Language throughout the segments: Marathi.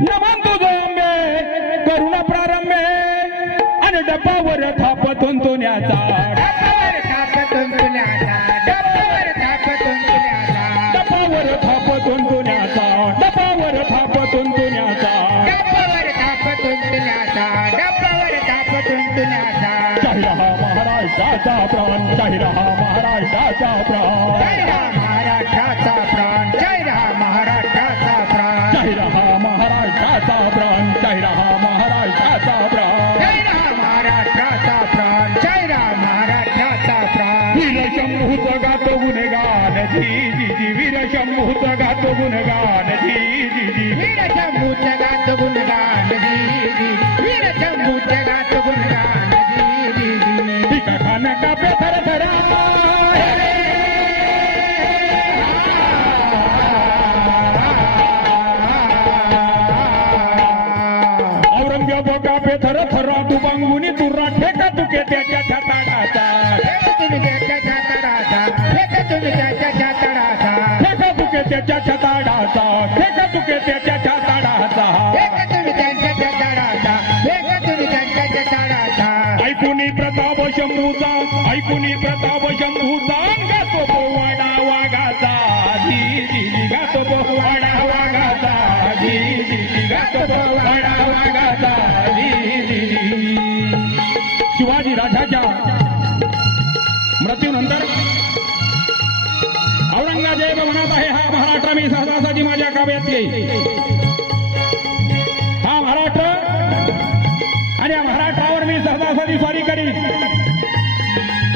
नमन तुझो आंबे करुणा प्रारंभे आणि डब्बावर थापतून तुण्याचा डब्बावर थापतून तुल्याचा डब्बावर थापतून महाराष्ट्राचा प्राण काही रहा महाराष्ट्राचा प्राण. जय राम महाराष्ट्राचा प्राण जय राम महाराष्ट्राचा प्राण. वीर शंभूच गातो गुणगान जी जी जी वीर शंभूच गातो गुणगान जी जी जी. वीर शंभूचे गात गुणगान जी जी वीर शंभूचे गात गुणगान. महाराष्ट्र मी माझ्या काव्यातले येईल. हा महाराष्ट्र आणि या महाराष्ट्रावर मी सहजासहजी स्वारी करी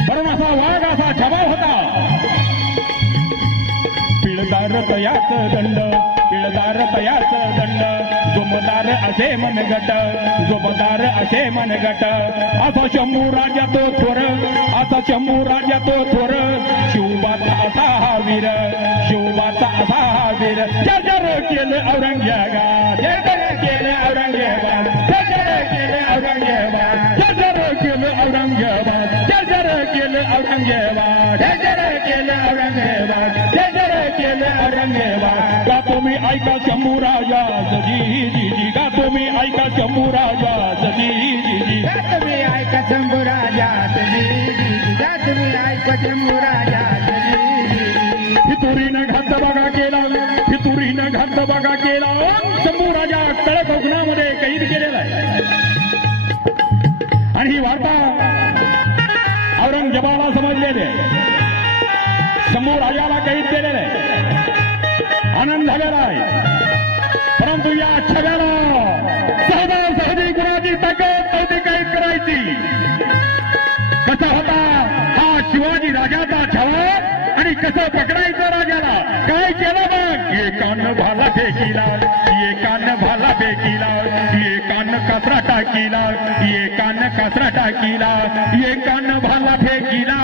म्हणून असा वाघ असा छबाव होता. पिळदार तयाच दंड पिळदार तयाच जोमदार असे मनगट जोमदार असे मनगट असा शंभू राजा तो थोर असा शंभू राजा तो थोर शिवबाचा असा हा वीर शिवबाचा असा हा वीर जर जर केलं औरंगजेबाद जर जर केलं केलं औरंगजेबाद जर जर केलं औरंगजेबाद जर जर केलं औरंगजेबाद जर जर केलं औरंगजेबाद जर जर केलं औरंगजेबाद का तुम्ही ऐका शंभू राजा जी जी जी का तुम्ही ऐका शंभू राजा जी जी. जी जा तुम्ही ऐका शंभू राजा जी जी. जा तुम्ही ऐका शंभू राजा जी जी. फितुरीनं घात बघा केला. फितुरीनं घात बघा केला. शंभू राजा तळ कोकणामध्ये कैद केलेला आहे. आणि ही वार्ता औरंगजेबाला समजलेली आहे. शंभू राजाला कैद केलेलं आहे. आनंद झालेला आहे परंतु या छव्याला सहदा सहदी कुणाची ताकद नव्हती काही करायची? कसा होता? हा शिवाजी राजाचा छवा आणि कसं पकडायचं राजाला? काय केलं मग? एकानं भाला फेकीला एकानं भाला फेकीला एकानं कचरा टाकीला एकानं कचरा टाकीला एकानं भाला फेकीला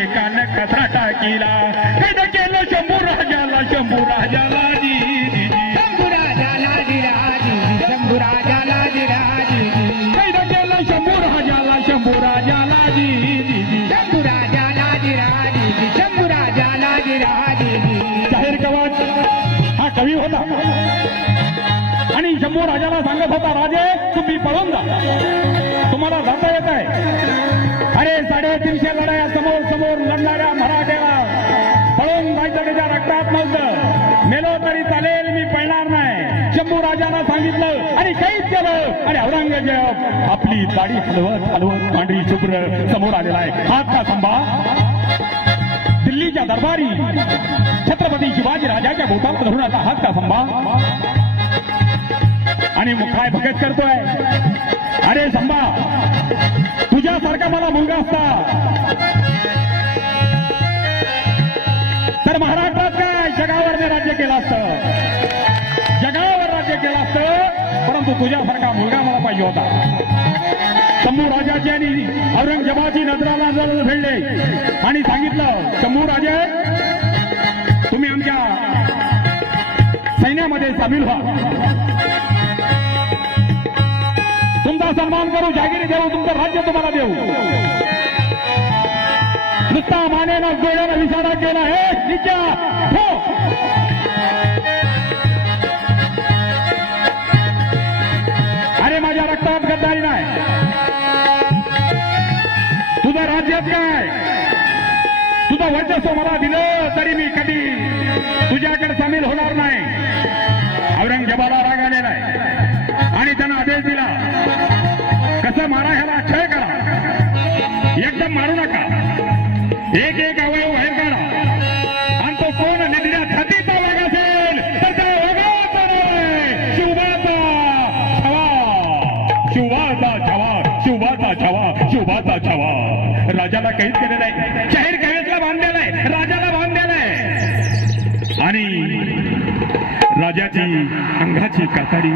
एकानं कचरा टाकीला. कवी होता आणि शंभू राजाला सांगत होता राजे तुम्ही पळून जा. तुम्हाला जाता येत आहे. अरे साडेतीनशे लढाया सांगितलं आणि शहीद केलं आणि औरंगजेब आपली दाढी हलवत हलवत पांढरी शुभ्र समोर आलेला आहे. हात का संभा दिल्लीच्या दरबारी छत्रपती शिवाजी राजाच्या बोटात धरून आता हात का संभा आणि मग काय भगत करतोय? अरे संभा तुझ्यासारखा मला मुलगा असता. तर महाराज तुझ्यासारखा मुलगा मला पाहिजे होता? शंभू राजाची आणि औरंगजेबाची नजराला जर भिडले आणि सांगितलं शंभू राजे तुम्ही आमच्या सैन्यामध्ये सामील व्हा. तुमचा सन्मान करू जागिरी देऊ तुमचं राज्य तुम्हाला देऊ. नुसता मानेनं डोळ्यानं विचारा केला हे निच्या हो. राजस्व मला दिलं तरी मी कधी तुझ्याकडे सामील होणार नाही. औरंगजेबाला राग आलेला आहे. आणि त्यानं आदेश दिला कसं मारा ह्याला क्षय करा. एकदम मारू नका. एक एक अवयव बाहेर काढा. आणि तो कोण निधड्या छातीचा वाघ असेल तर त्या वाघाचा नाही, शिवबाचा छवा शिवबाचा छवा शिवबाचा छवा शिवबाचा छवा राजाला कैद केलेला आहे. जाहीर राजाची अंगाची कातारी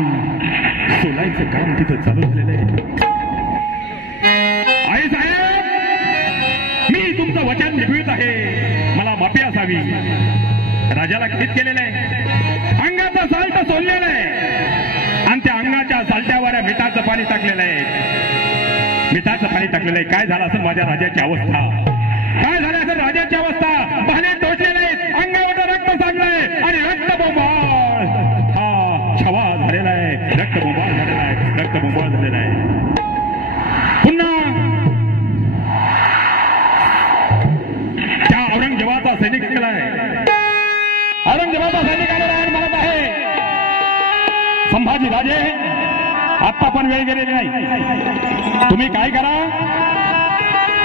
सोलायचं काम तिथं चालू झालेलं आहे. आई साहेब मी तुमचं वचन निभवित आहे. मला माफी असावी. राजाला कित केलेलं आहे. अंगाचा साल्ट सोडलेला आहे. आणि त्या अंगाच्या साल्ट्यावर मिठाचं पाणी टाकलेलं आहे. मिठाचं पाणी टाकलेलं आहे. काय झालं असेल माझ्या राजाची अवस्था? काय झालं असेल राजाची अवस्था? आत्ता पण वेळ गेलेली नाही. तुम्ही काय करा?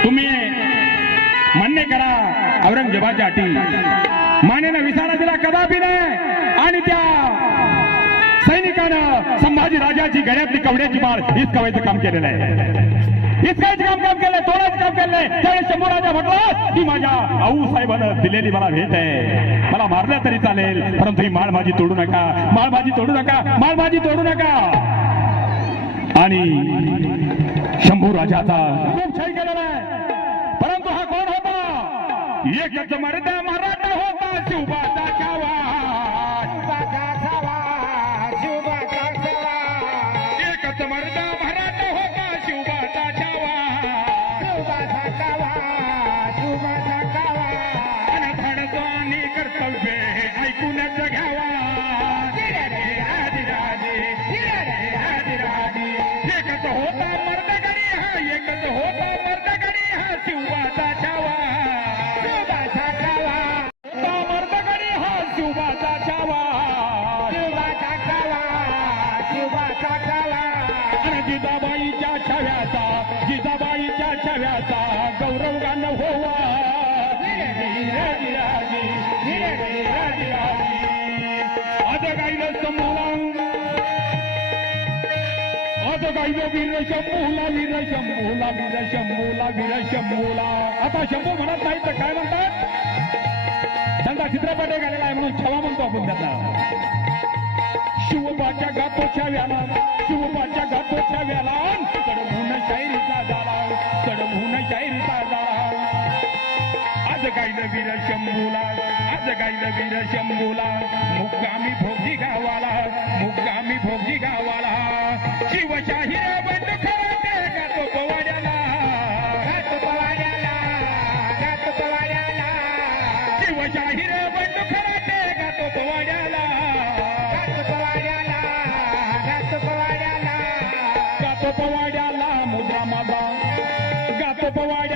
तुम्ही मान्य करा औरंगजेबाच्या अटी. मानेनं विसारा दिला कदापि नाही. आणि त्या सैनिकानं संभाजी राजाची गळ्यातली कवड्याची माळ हिसकावायचं काम केलेलं आहे. हिसकायचं काम काम केलंय तोडायचं काम केलंय. त्यावेळेस शंभू राजा म्हटलं की माझ्या आऊ साहेबानं दिलेली मला भेट आहे. मला मारलं तरी चालेल परंतु ही माळ माझी तोडू नका. माळ माझी तोडू नका. माळ माझी तोडू नका. आणि शंभू राजाचा खूप केलेला आहे. परंतु हा कोण होता? एक मर्द मराठा होता. शिवबाचा जिजाबाईच्या छव्याचा जिजाबाईच्या छव्याचा गौरव गाणं होवा. आज गायलं समोला आज गायलं वीर शंभूला वीर शंभूला वीर शंभूला वीर शंभूला. आता शंभू म्हणत नाही तर काय म्हणतात? त्यांचा चित्रपट एक आलेला आहे म्हणून छवा म्हणतो आपण त्यांना शिवबाच्या गातो छाव्याला शिवबाच्या गातो छाव्याला कडभून शायरीचा झाला कडभून शायरीचा झाला आज गायलं वीर शंभूला आज गायलं वीर शंभूला. मुक्कामी भोगी गावाला मुक्कामी भोगी गावाला. शिवशाही ಹೋರಾಡ